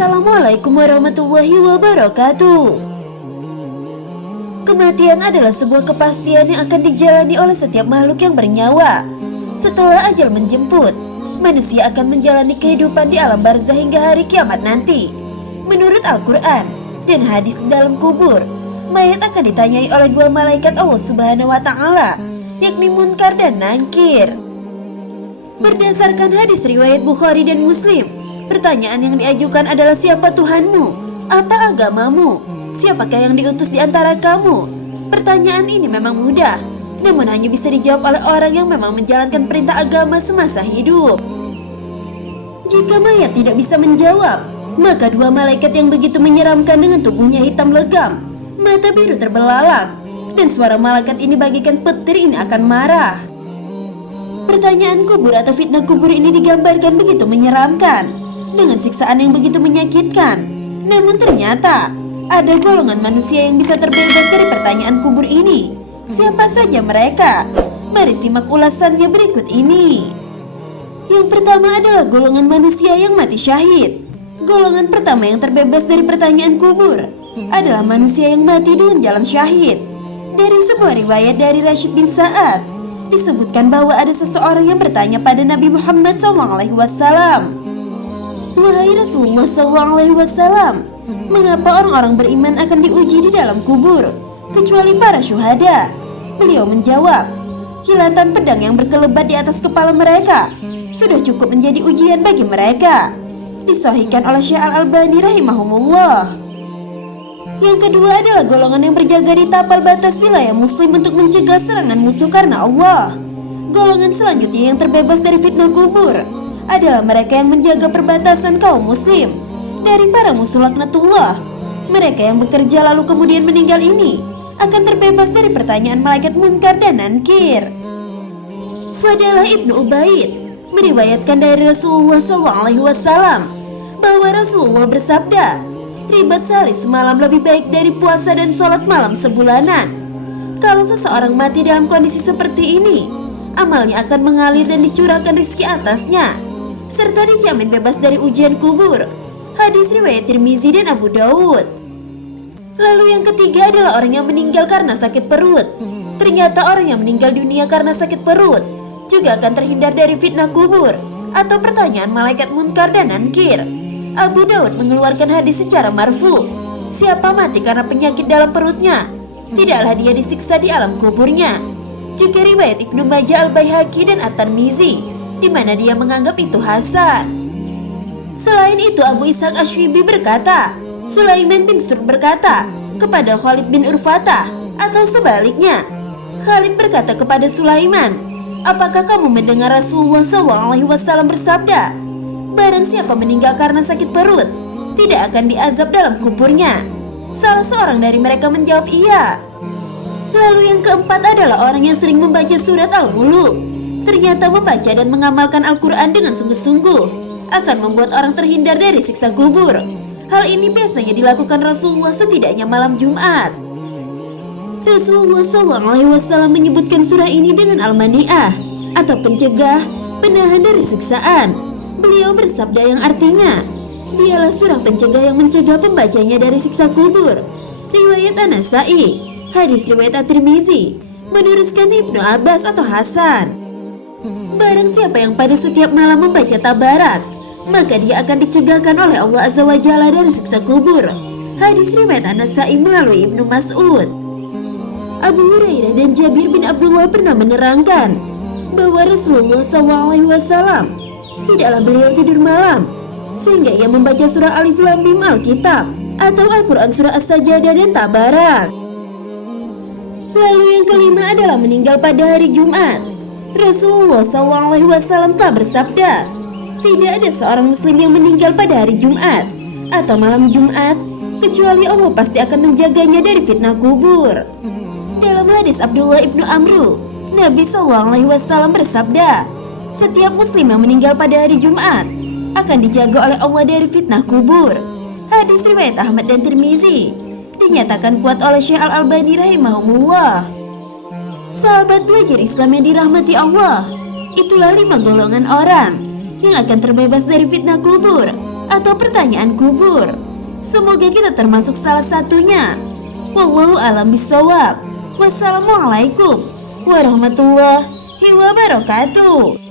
Assalamualaikum warahmatullahi wabarakatuh. Kematian adalah sebuah kepastian yang akan dijalani oleh setiap makhluk yang bernyawa. Setelah ajal menjemput, manusia akan menjalani kehidupan di alam barzah hingga hari kiamat nanti. Menurut Al-Quran dan hadis di dalam kubur, mayat akan ditanyai oleh dua malaikat Allah Subhanahu wa Ta'ala, yakni Munkar dan Nakir. Berdasarkan hadis riwayat Bukhari dan Muslim, pertanyaan yang diajukan adalah siapa Tuhanmu? Apa agamamu? Siapakah yang diutus di antara kamu? Pertanyaan ini memang mudah, namun hanya bisa dijawab oleh orang yang memang menjalankan perintah agama semasa hidup. Jika mayat tidak bisa menjawab, maka dua malaikat yang begitu menyeramkan dengan tubuhnya hitam legam, mata biru terbelalak, dan suara malaikat ini bagikan petir ini akan marah. Pertanyaan kubur atau fitnah kubur ini digambarkan begitu menyeramkan, dengan siksaan yang begitu menyakitkan. Namun ternyata ada golongan manusia yang bisa terbebas dari pertanyaan kubur ini. Siapa saja mereka? Mari simak ulasannya berikut ini. Yang pertama adalah golongan manusia yang mati syahid. Golongan pertama yang terbebas dari pertanyaan kubur adalah manusia yang mati dengan jalan syahid. Dari sebuah riwayat dari Rashid bin Sa'ad, disebutkan bahwa ada seseorang yang bertanya pada Nabi Muhammad SAW, "Wahai Rasulullah SAW, mengapa orang-orang beriman akan diuji di dalam kubur, kecuali para syuhada?" Beliau menjawab, "Kilatan pedang yang berkelebat di atas kepala mereka sudah cukup menjadi ujian bagi mereka." Disahihkan oleh Syekh Al-Albani rahimahumullah. Yang kedua adalah golongan yang berjaga di tapal batas wilayah muslim untuk mencegah serangan musuh karena Allah. Golongan selanjutnya yang terbebas dari fitnah kubur adalah mereka yang menjaga perbatasan kaum muslim dari para musuh laknatullah. Mereka yang bekerja lalu kemudian meninggal ini akan terbebas dari pertanyaan malaikat Munkar dan Nakir. Fadalah Ibnu Ubaid meriwayatkan dari Rasulullah SAW bahwa Rasulullah bersabda, "Ribat sehari semalam lebih baik dari puasa dan sholat malam sebulanan." Kalau seseorang mati dalam kondisi seperti ini, amalnya akan mengalir dan dicurahkan rezeki atasnya, serta dijamin bebas dari ujian kubur. Hadis riwayat Tirmizi dan Abu Dawud. Lalu yang ketiga adalah orang yang meninggal karena sakit perut. Ternyata orang yang meninggal dunia karena sakit perut juga akan terhindar dari fitnah kubur atau pertanyaan malaikat Munkar dan Nakir. Abu Dawud mengeluarkan hadis secara marfu, siapa mati karena penyakit dalam perutnya, tidaklah dia disiksa di alam kuburnya. Juga riwayat Ibnu Majah, Al-Baihaqi dan At-Tirmizi, di mana dia menganggap itu hasan. Selain itu, Abu Ishaq Asy'abi berkata, Sulaiman bin Surd berkata kepada Khalid bin Urfatah, atau sebaliknya, Khalid berkata kepada Sulaiman, "Apakah kamu mendengar Rasulullah SAW bersabda, barang siapa meninggal karena sakit perut, tidak akan diazab dalam kuburnya?" Salah seorang dari mereka menjawab iya. Lalu yang keempat adalah orang yang sering membaca surat Al-Muluk. Ternyata membaca dan mengamalkan Al-Quran dengan sungguh-sungguh akan membuat orang terhindar dari siksa kubur. Hal ini biasanya dilakukan Rasulullah setidaknya malam Jumat. Rasulullah SAW menyebutkan surah ini dengan Al-Mani'ah atau pencegah, penahan dari siksaan. Beliau bersabda yang artinya, dialah surah pencegah yang mencegah pembacanya dari siksa kubur. Riwayat An-Nasa'i, hadis riwayat At-Tirmizi, meneruskan Ibnu Abbas atau Hasan. Barang siapa yang pada setiap malam membaca tabarak, maka dia akan dicegahkan oleh Allah Azza wa Jalla dari siksa kubur. Hadis riwayat An-Nasa'i melalui Ibnu Mas'ud. Abu Hurairah dan Jabir bin Abdullah pernah menerangkan bahwa Rasulullah SAW tidaklah beliau tidur malam sehingga ia membaca surah Alif Lam Mim Al-Kitab atau Al-Quran surah As-Sajadah dan Tabarak. Lalu yang kelima adalah meninggal pada hari Jumat. Rasulullah SAW telah bersabda, tidak ada seorang muslim yang meninggal pada hari Jumat atau malam Jumat kecuali Allah pasti akan menjaganya dari fitnah kubur. Dalam hadis Abdullah ibnu Amru, Nabi SAW bersabda, setiap muslim yang meninggal pada hari Jumat akan dijaga oleh Allah dari fitnah kubur. Hadis riwayat Ahmad dan Tirmizi, dinyatakan kuat oleh Syekh Al-Albani rahimahumullah. Sahabat belajar Islam yang dirahmati Allah, itulah 5 golongan orang yang akan terbebas dari fitnah kubur atau pertanyaan kubur. Semoga kita termasuk salah satunya. Wallahu a'lam bishawab. Wassalamualaikum warahmatullahi wabarakatuh.